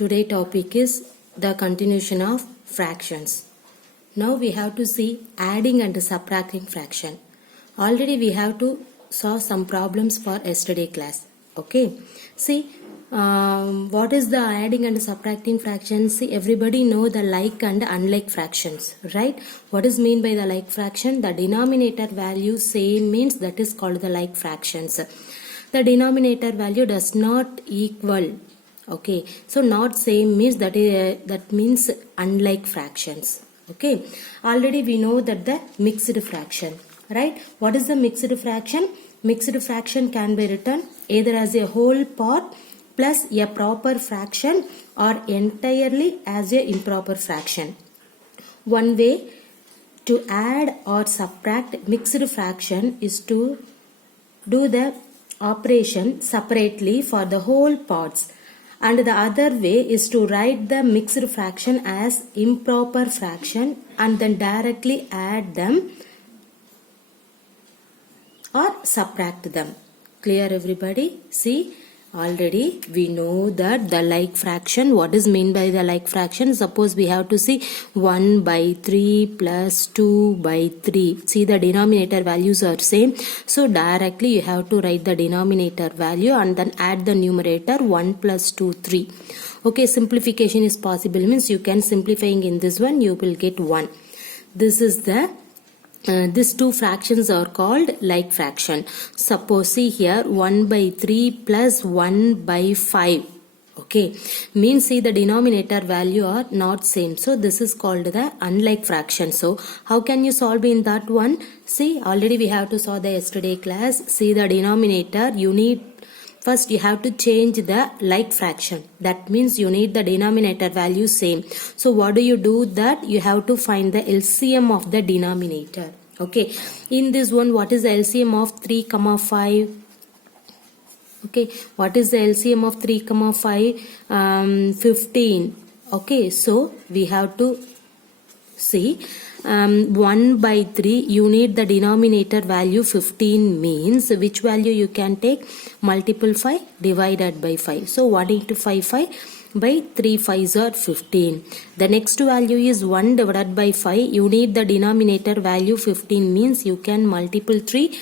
Today topic is the continuation of fractions. Now we have to see adding and subtracting fraction. Already we have to solve some problems for yesterday class. Okay. See what is the adding and subtracting fractions? See, everybody know the like and unlike fractions, right? What is mean by the like fraction? The denominator value same means that is called the like fractions. The denominator value does not equal. Okay, so not same means that means unlike fractions. Okay, already we know that the mixed fraction, right? What is the mixed fraction? Mixed fraction can be written either as a whole part plus a proper fraction or entirely as a improper fraction. One way to add or subtract mixed fraction is to do the operation separately for the whole parts, and the other way is to write the mixed fraction as improper fraction and then directly add them or subtract them. Clear everybody? See, already we know that the like fraction, what is mean by the like fraction? Suppose we have to see 1 by 3 plus 2 by 3. See, the denominator values are same, so directly you have to write the denominator value and then add the numerator 1 plus 2 3. Okay, simplification is possible means you can simplifying in this one, you will get 1. This is the these two fractions are called like fraction. Suppose see here 1 by 3 plus 1 by 5. Okay, means see the denominator value are not same, so this is called the unlike fraction. So how can you solve in that one? See, already we have to solve the yesterday class. See, the denominator you need first you have to change the like fraction. That means you need the denominator value same. So what do? That you have to find the LCM of the denominator. Okay. In this one, what is the LCM of 3, 5? Okay. What is the LCM of 3, 5? 15. Okay. So we have to see 1 by 3, you need the denominator value 15 means which value you can take? Multiple 5 divided by 5. So 1 into 5 by 3 5s are 15. The next value is 1 divided by 5. You need the denominator value 15 means you can multiple 3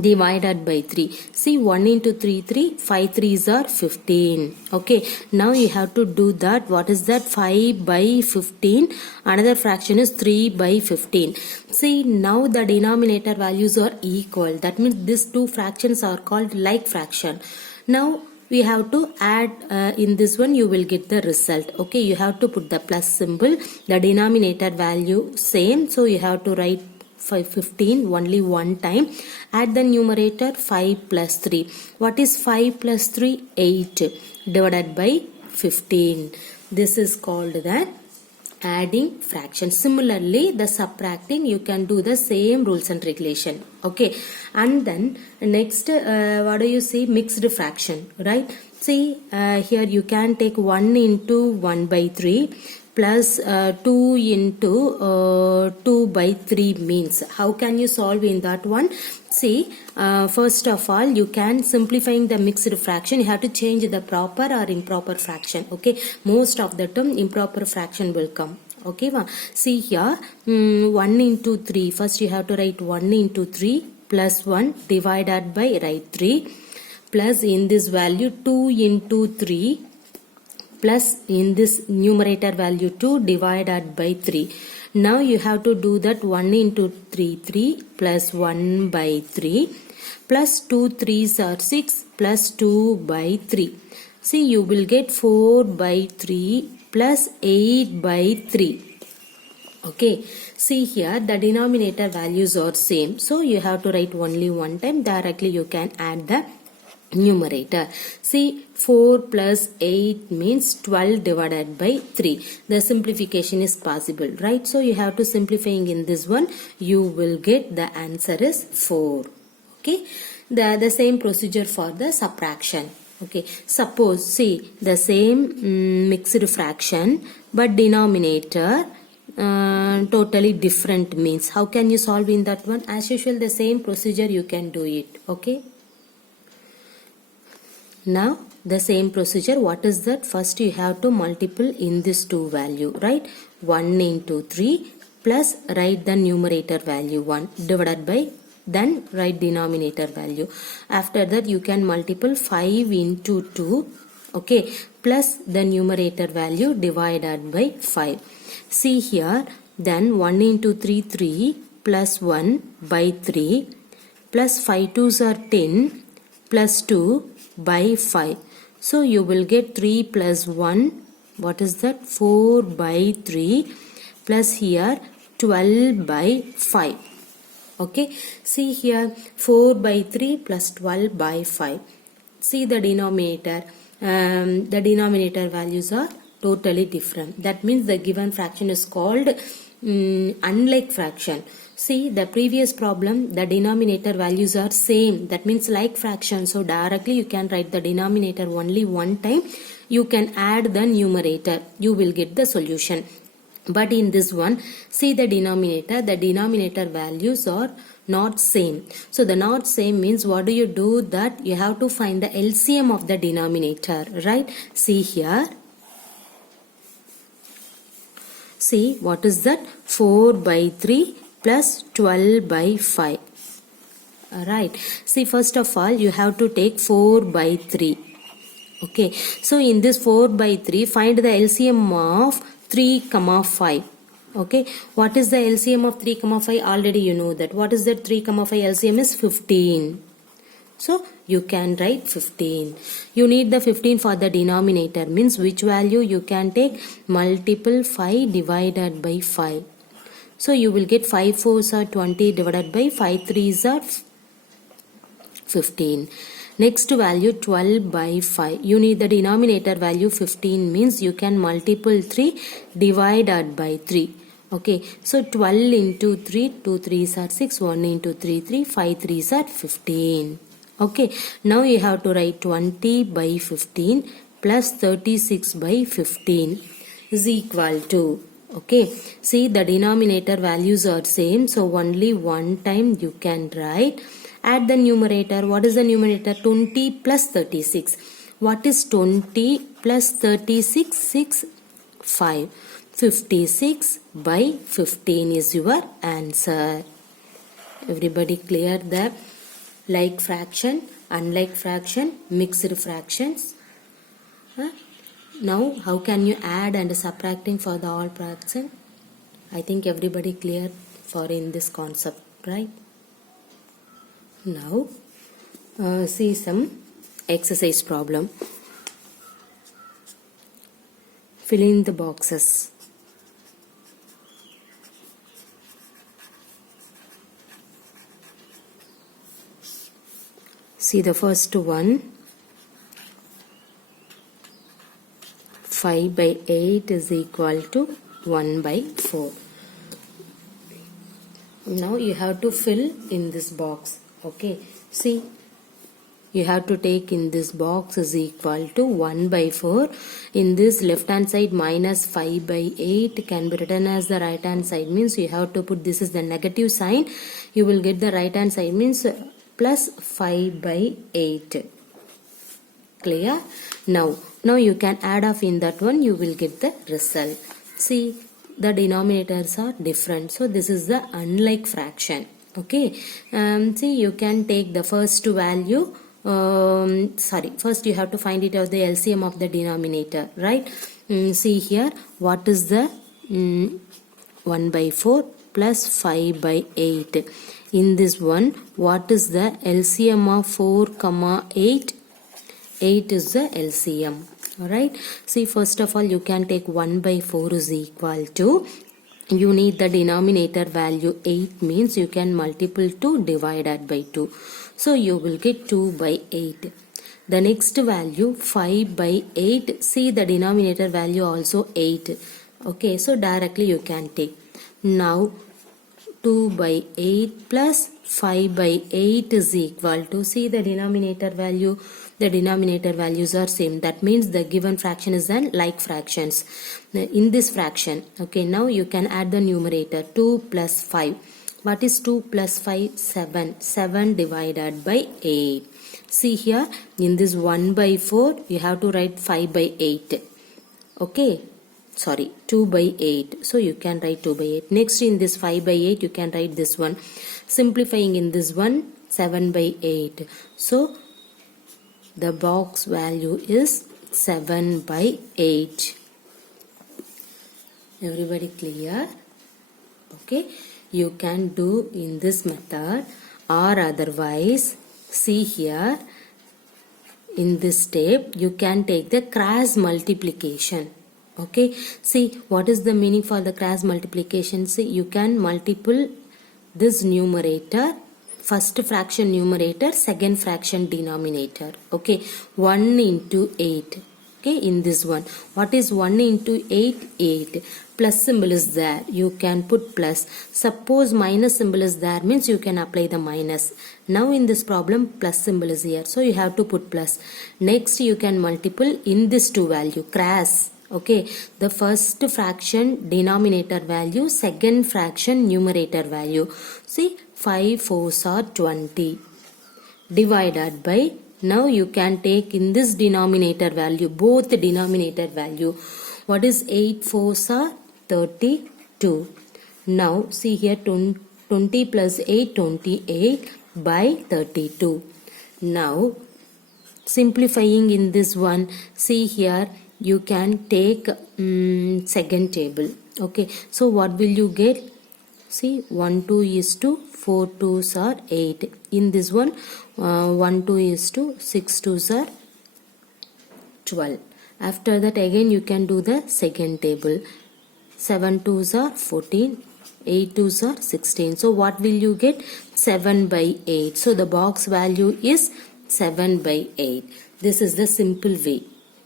divided by 3. See, 1 into 3 3, 5 3s are 15. Okay, now you have to do that. What is that? 5 by 15. Another fraction is 3 by 15. See, now the denominator values are equal. That means these two fractions are called like fraction. Now we have to add in this one, you will get the result. Okay, you have to put the plus symbol. The denominator value same, so you have to write 15 only one time. Add the numerator 5 plus 3. What is 5 plus 3? 8 divided by 15. This is called the adding fraction. Similarly, the subtracting you can do the same rules and regulation. Okay, and then next what do you see? Mixed fraction, right? See, here you can take 1 into 1 by 3 plus 2 into 2 by 3 means. How can you solve in that one? See, first of all, you can simplifying the mixed fraction, you have to change the proper or improper fraction. Okay, most of the time improper fraction will come. Okay, see here 1 into 3. First you have to write 1 into 3 plus 1 divided by write 3 plus in this value 2 into 3 plus in this numerator value 2 divided by 3. Now you have to do that 1 into 3 3 plus 1 by 3 plus 2 3s are 6 plus 2 by 3. See, you will get 4 by 3 plus 8 by 3. Okay, see here the denominator values are same, so you have to write only one time. Directly you can add the numerator. See, 4 plus 8 means 12 divided by 3. The simplification is possible, right? So you have to simplifying in this one, you will get the answer is 4. Okay, the same procedure for the subtraction. Okay, suppose see the same mixed fraction but denominator totally different means. How can you solve in that one? As usual, the same procedure you can do it. Okay, Now the same procedure, what is that? First you have to multiple in this 2 value, right? 1 into 3 plus write the numerator value 1 divided by, then write denominator value. After that you can multiple 5 into 2, okay, plus the numerator value divided by 5. See here, then 1 into 3, 3 plus 1 by 3 plus 5 2s are 10 plus 2 by 5. So you will get 3 plus 1, what is that? 4 by 3 plus here 12 by 5. Okay, see here 4 by 3 plus 12 by 5. See the denominator values are totally different. That means the given fraction is called unlike fraction. See the previous problem, the denominator values are same. That means like fraction. So directly you can write the denominator only one time. You can add the numerator. You will get the solution. But in this one, see the denominator values are not same. So the not same means what do you do? That you have to find the LCM of the denominator, right? See here. See what is that? 4 by 3 plus 12 by 5. Alright. See, first of all you have to take 4 by 3. Okay. So in this 4 by 3, find the LCM of 3, 5. Okay. What is the LCM of 3, 5? Already you know that. What is that 3, 5 LCM is 15. So you can write 15. You need the 15 for the denominator. Means which value you can take? Multiple 5 divided by 5. So you will get 5 4s are 20 divided by 5 3s are 15. Next value 12 by 5. You need the denominator value 15 means you can multiple 3 divided by 3. Okay, so 12 into 3, 2 3s are 6, 1 into 3, 3, 5 3s are 15. Okay, now you have to write 20 by 15 plus 36 by 15 is equal to, okay, see the denominator values are same, so only one time you can write. Add the numerator. What is the numerator? 20 plus 36. What is 20 plus 36? 6, 5. 56 by 15 is your answer. Everybody clear the like fraction, unlike fraction, mixed fractions? Now how can you add and subtracting for the all fraction? I think everybody clear for in this concept, right? Now see some exercise problem. Fill in the boxes. See the first one. 5 by 8 is equal to 1 by 4. Now you have to fill in this box. Okay, see, you have to take in this box is equal to 1 by 4. In this left hand side minus 5 by 8 can be written as the right hand side, means you have to put this is the negative sign. You will get the right hand side means plus 5 by 8. Clear? Now you can add off in that one, you will get the result. See, the denominators are different, so this is the unlike fraction. Okay, see, you can take the first value. First you have to find it out the LCM of the denominator, right? See here, what is the 1 by 4 plus 5 by 8. In this one, what is the LCM of 4, 8? 8 is the LCM. Alright. See, first of all, you can take 1 by 4 is equal to, you need the denominator value 8 means you can multiple 2 divided by 2. So you will get 2 by 8. The next value 5 by 8. See, the denominator value also 8. Okay, so directly you can take. Now 2 by 8 plus 5 by 8 is equal to, see the denominator value, the denominator values are same. That means the given fraction is an like fractions. In this fraction, okay, now you can add the numerator 2 plus 5. What is 2 plus 5? 7. 7 divided by 8. See here, in this 1 by 4, you have to write 5 by 8. Okay, sorry, 2 by 8. So you can write 2 by 8. Next, in this 5 by 8, you can write this one. Simplifying in this one, 7 by 8. So the box value is 7 by 8. Everybody clear? Okay, you can do in this method, or otherwise, see here, in this step you can take the cross multiplication. Okay, see what is the meaning for the cross multiplication? See, you can multiple this numerator, first fraction numerator, second fraction denominator. Okay, 1 into 8. Okay, in this one, what is 1 into 8? 8. Plus symbol is there, you can put plus. Suppose minus symbol is there, means you can apply the minus. Now in this problem, plus symbol is here, so you have to put plus. Next, you can multiple in this two value, cross. Okay, the first fraction denominator value, second fraction numerator value. See, 5 4s are 20 divided by, now you can take in this denominator value, both the denominator value. What is 8 4s are 32. Now see here, 20 plus 8, 28 by 32. Now simplifying in this one, see here, you can take second table. Okay, so what will you get? See, 1 2 is to 4 2s are 8. In this one, 1 2 is to 6 2s are 12. After that, again you can do the second table. 7 2s are 14, 8 2s are 16. So what will you get? 7 by 8. So the box value is 7 by 8. This is the simple way.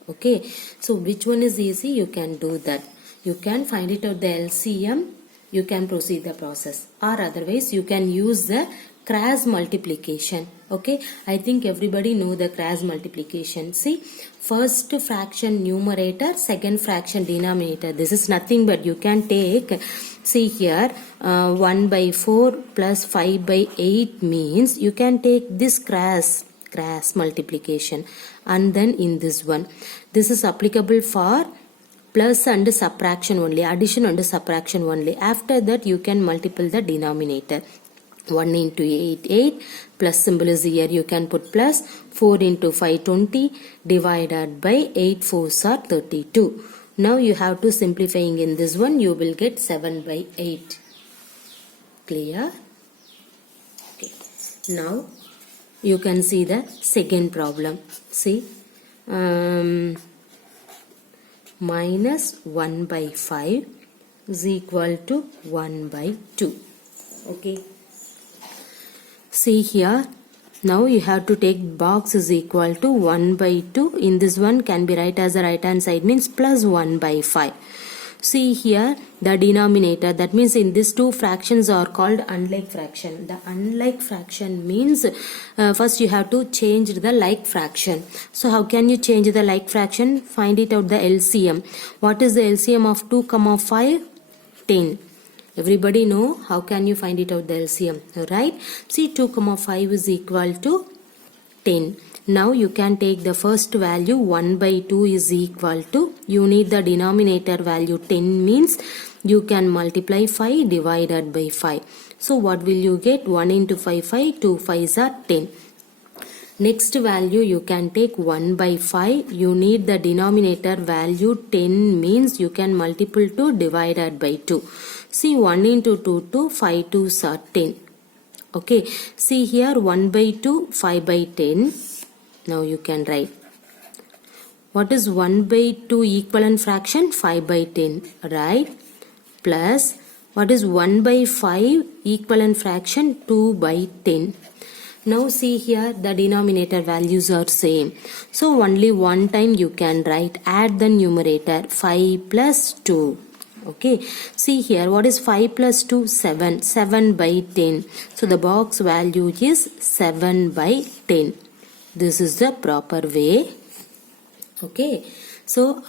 Okay, so which one is easy? You can do that. You can find it out the LCM. You can proceed the process, or otherwise you can use the cross multiplication. Okay, I think everybody know the cross multiplication. See, first fraction numerator, second fraction denominator. This is nothing but you can take, see here, 1 by 4 plus 5 by 8 means you can take this cross multiplication, and then in this one, this is applicable for plus and subtraction only, addition and subtraction only. After that, you can multiply the denominator. 1 into 8, 8, plus symbol is here, you can put plus. 4 into 5, 20, divided by 8 4s are 32. Now you have to simplifying in this one, you will get 7 by 8. Clear? Okay. Now you can see the second problem. See, minus 1 by 5 is equal to 1 by 2. Okay. See here, now you have to take box is equal to 1 by 2. In this one can be write as a right hand side, means plus 1 by 5. See here, the denominator, that means in these two fractions are called unlike fraction. The unlike fraction means first you have to change the like fraction. So how can you change the like fraction? Find it out the LCM. What is the LCM of 2, 5? 10. Everybody know how can you find it out the LCM, right? See, 2, 5 is equal to 10. Now you can take the first value, 1 by 2 is equal to, you need the denominator value 10 means you can multiply 5 divided by 5. So what will you get? 1 into 5, 5, 2 5s are 10. Next value you can take 1 by 5, you need the denominator value 10 means you can multiply 2 divided by 2. See, 1 into 2, 2, 5 2s are 10. Okay, see here, 1 by 2, 5 by 10. Now you can write. What is 1 by 2 equivalent fraction? 5 by 10, right? Plus, what is 1 by 5 equivalent fraction? 2 by 10. Now see here, the denominator values are same. So only one time you can write, add the numerator, 5 plus 2. Okay, see here, what is 5 plus 2? 7. 7 by 10. So the box value is 7 by 10. This is the proper way. Okay, so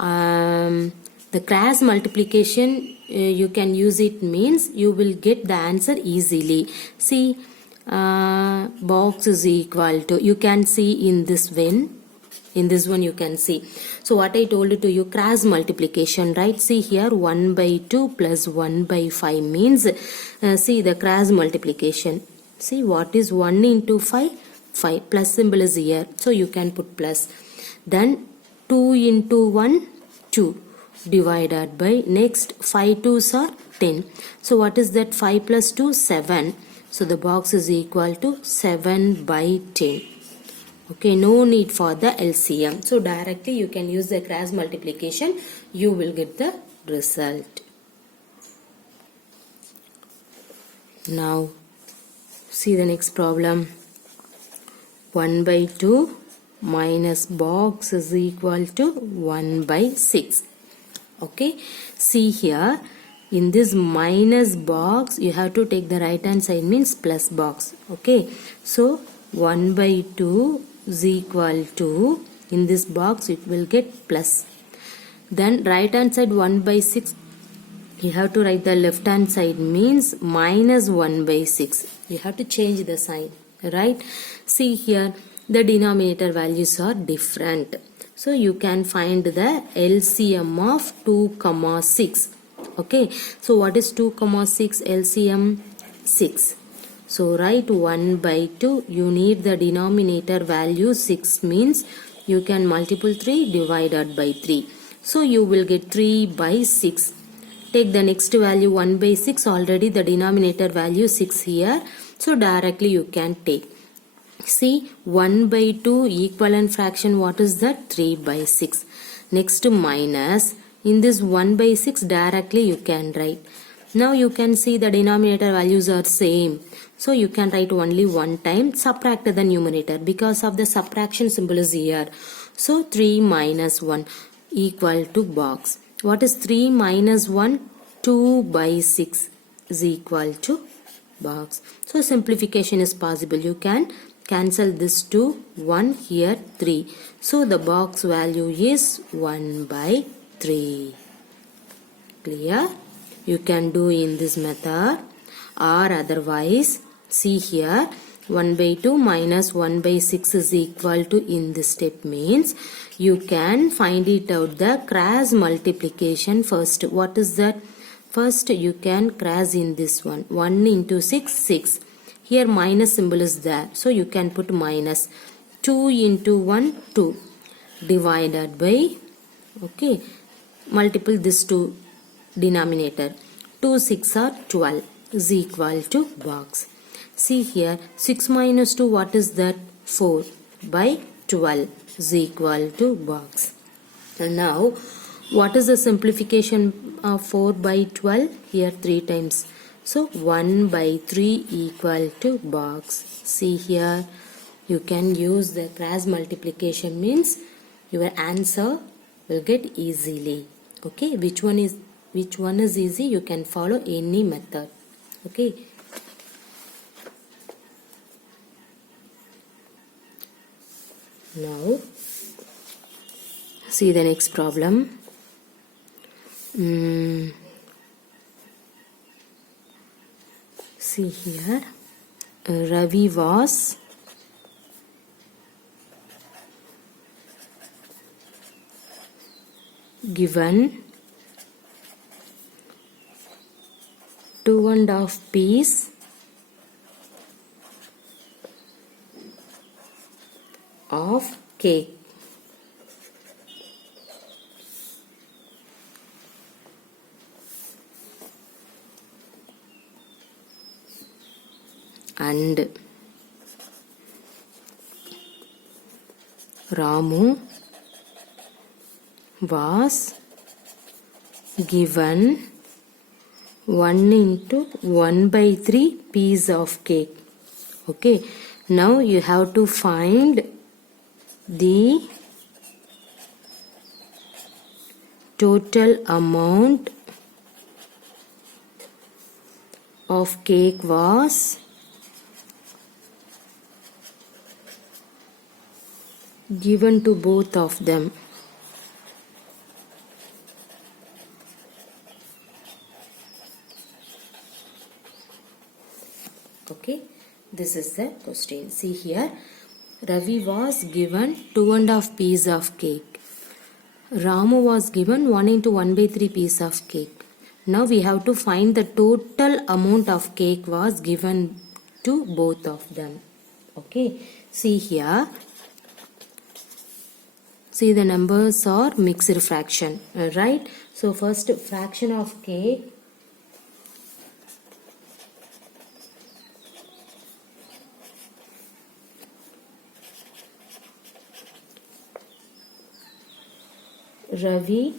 the cross multiplication you can use it means you will get the answer easily. See, box is equal to, you can see in this one you can see. So what I told you to you, cross multiplication, right? See here 1 by 2 plus 1 by 5 means, see the cross multiplication. See what is 1 into 5? 5. Plus symbol is here. So you can put plus. Then 2 into 1, 2 divided by, next 5 2s are 10. So what is that? 5 plus 2, 7. So the box is equal to 7 by 10. Okay, no need for the LCM. So directly you can use the cross multiplication. You will get the result. Now see the next problem. 1 by 2 minus box is equal to 1 by 6. Okay, see here in this minus box you have to take the right hand side, means plus box. Okay, so 1 by 2 is equal to, in this box it will get plus. Then right hand side 1 by 6, you have to write the left hand side, means minus 1 by 6. You have to change the sign, right? See here the denominator values are different. So you can find the LCM of 2, 6. Okay, so what is 2, 6 LCM? 6. So write 1 by 2. You need the denominator value 6, means you can multiply 3 divided by 3. So you will get 3 by 6. Take the next value 1 by 6. Already the denominator value 6 here. So directly you can take. See 1 by 2 equivalent fraction, what is that? 3 by 6. Next minus, in this 1 by 6 directly you can write. Now you can see the denominator values are same. So you can write only one time, subtract the numerator because of the subtraction symbol is here. So 3 minus 1 equal to box. What is 3 minus 1? 2 by 6 is equal to box. So simplification is possible. You can cancel this 2, 1 here 3. So the box value is 1 by 3. Clear? You can do in this method, or otherwise see here 1 by 2 minus 1 by 6 is equal to, in this step means you can find it out the cross multiplication first. What is that? First you can cross in this one. 1 into 6, 6. Here minus symbol is there. So you can put minus. 2 into 1, 2. Divided by, okay, multiple this 2 denominator. 2 6 are 12 is equal to box. See here 6 minus 2, what is that? 4 by 12 is equal to box. And now what is the simplification of 4 by 12? Here 3 times. So 1 by 3 equal to box. See here you can use the cross multiplication, means your answer will get easily. Okay, which one is easy, you can follow any method. Okay. Now see the next problem. See here Ravi was given 2.5 piece of cake. And Ramu was given 1 into 1 by 3 piece of cake. Okay, now you have to find the total amount of cake was given to both of them. Okay, This is the question. See here, Ravi was given 2.5 piece of cake. Ramu was given 1 into 1 by 3 piece of cake. Now we have to find the total amount of cake was given to both of them. Okay, see here. See, the numbers are mixed fraction, right? So first, fraction of cake. Ravi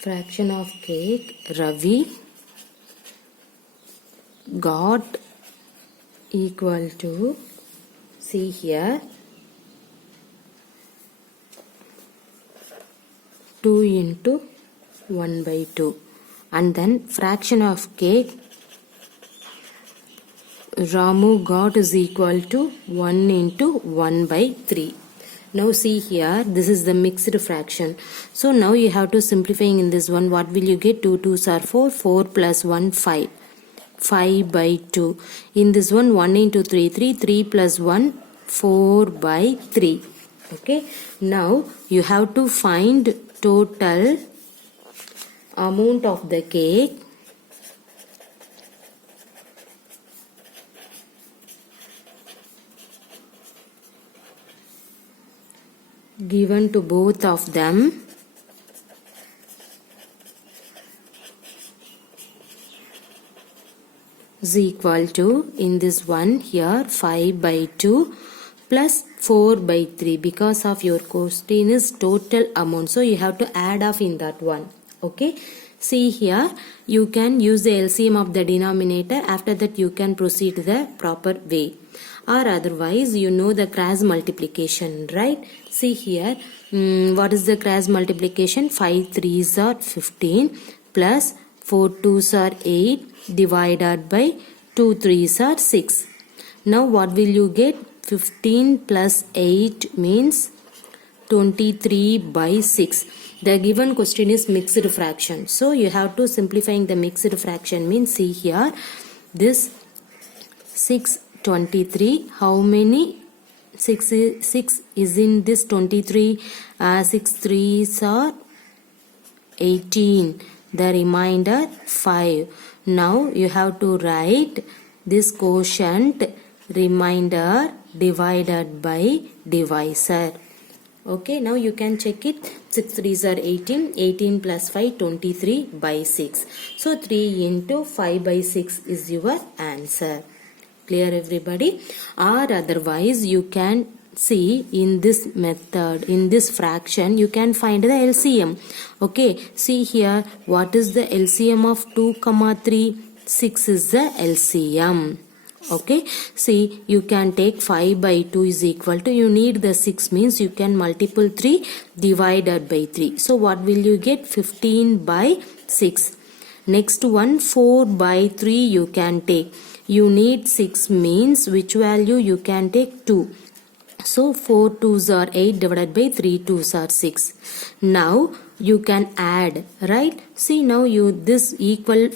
fraction of cake Ravi got equal to, see here, 2 into 1 by 2, and then fraction of cake Ramu got is equal to 1 into 1 by 3. Now see here, this is the mixed fraction. So now you have to simplifying in this one. What will you get? 2 2s are 4, 4 plus 1 5, 5 by 2. In this one, 1 into 3, 3, 3 plus 1, 4 by 3. Okay. Now you have to find total amount of the cake given to both of them is equal to, in this one here, 5 by 2 plus 4 by 3, because of your question is total amount, so you have to add off in that one. Okay, see here, you can use the LCM of the denominator. After that you can proceed the proper way, or otherwise you know the cross multiplication, right? See here, what is the cross multiplication? 5 3s are 15 plus 4 2s are 8 divided by 2 3s are 6. Now what will you get? 15 plus 8 means 23 by 6. The given question is mixed fraction, so you have to simplifying the mixed fraction means, see here, this 6 23, how many 6 is in this 23? 6 3s are 18, the remainder 5. Now you have to write this quotient remainder divided by divisor. Okay, now you can check it. 6 3s are 18, 18 plus 5, 23 by 6. So 3 into 5 by 6 is your answer. Clear everybody? Or otherwise you can see in this method, in this fraction, you can find the LCM. Okay, see here, what is the LCM of 2, 3? 6 is the LCM. Okay, see, you can take 5 by 2 is equal to, you need the 6 means you can multiple 3 divided by 3. So what will you get? 15 by 6. Next one, 4 by 3 you can take. You need 6 means which value you can take? 2. So 4 2s are 8 divided by 3 2s are 6. Now you can add, right? See, now you this equal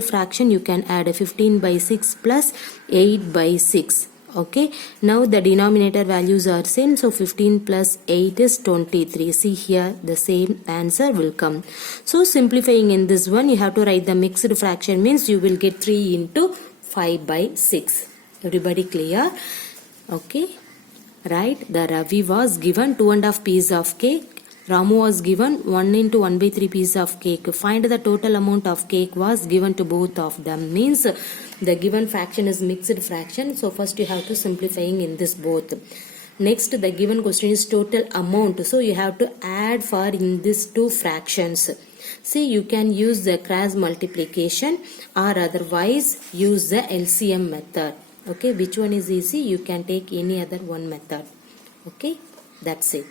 fraction you can add 15 by 6 plus 8 by 6. Okay, now the denominator values are same, so 15 plus 8 is 23. See here, the same answer will come. So simplifying in this one, you have to write the mixed fraction means you will get 3 into 5 by 6. Everybody clear? Okay, right? The Ravi was given 2.5 piece of cake. Ramu was given 1 into 1 by 3 piece of cake. Find the total amount of cake was given to both of them. Means the given fraction is mixed fraction. So first you have to simplifying in this both. Next, the given question is total amount. So you have to add for in these two fractions. See, you can use the cross multiplication or otherwise use the LCM method. Okay, which one is easy? You can take any other one method. Okay, that's it.